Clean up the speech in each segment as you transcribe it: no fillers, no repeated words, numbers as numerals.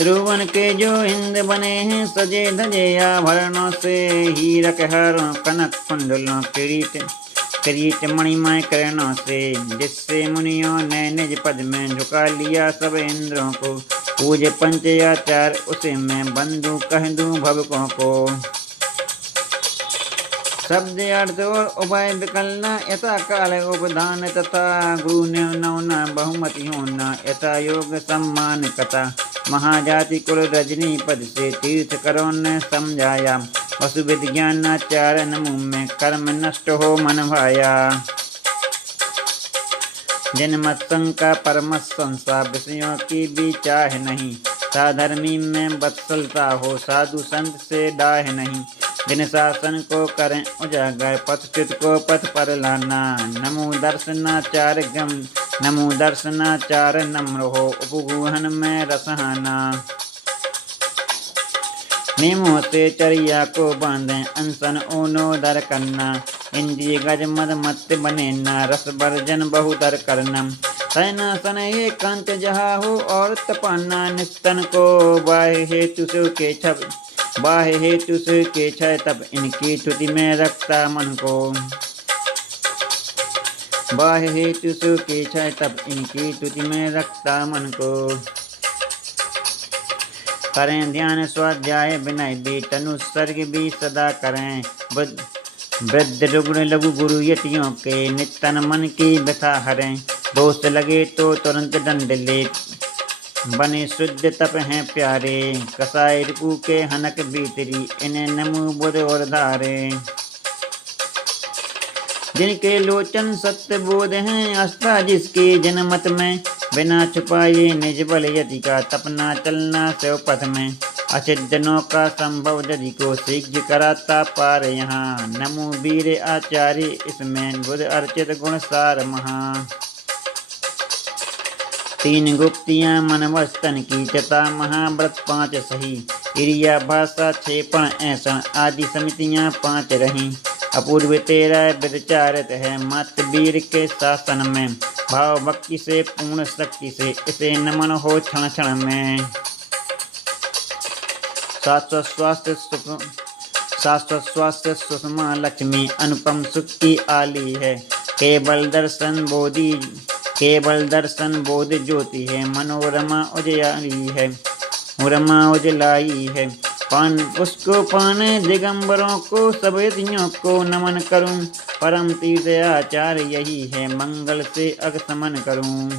त्रिभुवन के जो हिंद बने हैं सजे धजे आभरणों से, हीरक हारों कनक कुंडलों किरीट मणिमय किरणों से, जिससे मुनियों ने निज पद में झुका लिया सब इंद्रों को। पूजे पंचयाचार उसे मैं बंधु कह दूं भवकों को। शब्द अर्थ और उभय विकलना यथा काल उपधान, तथा गुरु नवना बहुमति होना यथा योग सम्मान कथा। महाजाति कुल रजनी पद से तीर्थ करो न समझाया, वसु विज्ञानाचार नमु में कर्म नष्ट हो मन भाया। जिन मत शंका परम संसा विषयों की भी चाह नहीं, साधर्मी में वत्सलता हो साधु संत से डाह नहीं। जिन शासन को करें उजागर पथचित को पथ पर लाना, नमो दर्शनाचार गम नमो दर्शनाचार नम्र हो उपगुहन में रसहाना। नियमों से चर्या को बांधे अनशन ओनो दर करना, इंद्रिय गज मद मत बने न रस वर्जन बहुतर करना। सैना सन एकांत जहा हो और तपाना, निस्तन को बाह्य हेतु के छब बाह्य हेतु के छय तब इनकी तुति में रखता मन को। बाह्य हेतु के छय तब इनकी तुति में रखता मन को। करें ध्यान स्वाध्याय विनय भी तनु सर्ग भी सदा करें, वृद्ध रुग्ण लघु गुरु यतियों के नितन मन की व्यथा हरें। दोस्त लगे तो तुरंत दंड ले बने शुद्ध तप हैं प्यारे, कसाई रिपु के हनक भीतरी इन्हें नमु बुध और धारे। जिनके लोचन सत्य बोध हैं आस्था जिसके जनमत में, बिना छुपाए निज बल यति का तपना चलना सेव पथ में। असिद्धनों का संभव यदि को शीघ्र कराता पार यहाँ, नमो वीर आचार्य इसमें बुध अर्चित गुण सार महा। तीन गुप्तियां मन वस्तन की चता महाव्रत 5 सही, क्रिया भाषा 6 पण ऐसा आदि समितियां 5 रहीं। अपूर्व तेरा विचारित है मत वीर के शासन में, भाव भक्ति से पूर्ण शक्ति से इसे नमन हो क्षण क्षण में। शाश्वत स्वास्थ्य सुषमा लक्ष्मी अनुपम सुख की आली है, केवल दर्शन बोध ज्योति है, मनोरमा उजयाली है मुरमा उजलाई है। पान उसको पाने दिगंबरों को सब यतियों को नमन करूं, परम तीर्थ आचार यही है मंगल से अगसमन करूं।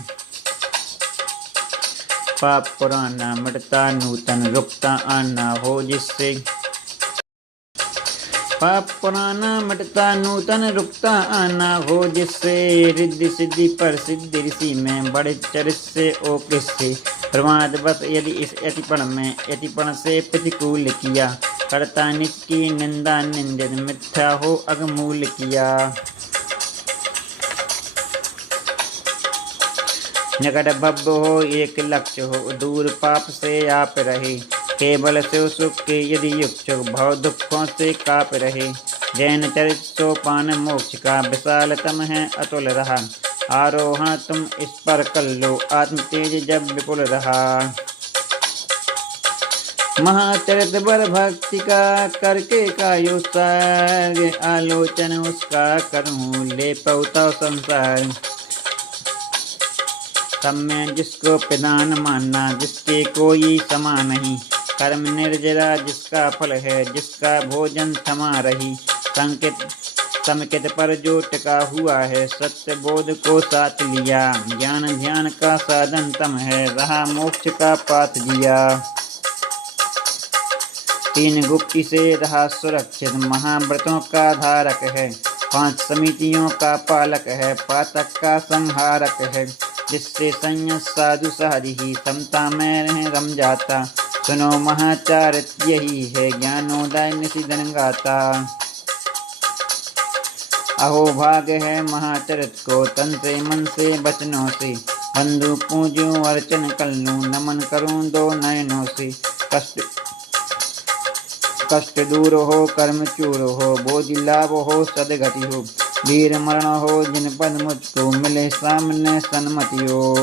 पाप पुराना मिटता नूतन रुकता आना हो जिससे, पाप पुराना मिटता नूतन रुकता आना हो जिससे। रिद्धि सिद्धि पर सिद्धि ऋषि में बड़े चरित से ओ किससे। प्रमाद बस यदि इस यतिपण से प्रतिकूल किया, करता निज की निंदा निंदित मिथ्या हो अगमूल किया। निकट भव्य हो एक लक्ष्य हो दूर पाप से आप रहे, केवल शिव सुख के यदि युक्षुक भव दुखों से काप रहे। जैन चरित सोपान मोक्ष का विशालतम है अतुल रहा, आरोहण तुम इस पर कर लो आत्म तेज जब विपुल रहा। महाचरित बर भक्ति का करके कायो सार, आलोचन उसका करूं ले पौता संसार। सब में जिसको प्रधान मानना जिसके कोई समा नहीं, कर्म निर्जरा जिसका फल है जिसका भोजन थमा रही। संकेत पर जो टिका हुआ है सत्य बोध को साथ लिया, ज्ञान ध्यान का साधन तम है रहा मोक्ष का पाथ दिया। तीन गुप्ति से रहा सुरक्षित महाव्रतों का धारक है, 5 समितियों का पालक है पातक का संहारक है। जिससे संयम साधु साधि ही समता में रह रम जाता, सुनो महाचारित यही है ज्ञानोदय निशिधन गाता। अहो भाग्य है महाचरित को तन से मन से वचनों से, बंधु पूजूं अर्चन कर लूं नमन करूं 2 नयनों से। कष्ट दूर हो कर्म चूर हो बोधि लाभ हो सदगति हो, वीर मरण हो जिन पद मुझको मिले सामने सन्मति हो।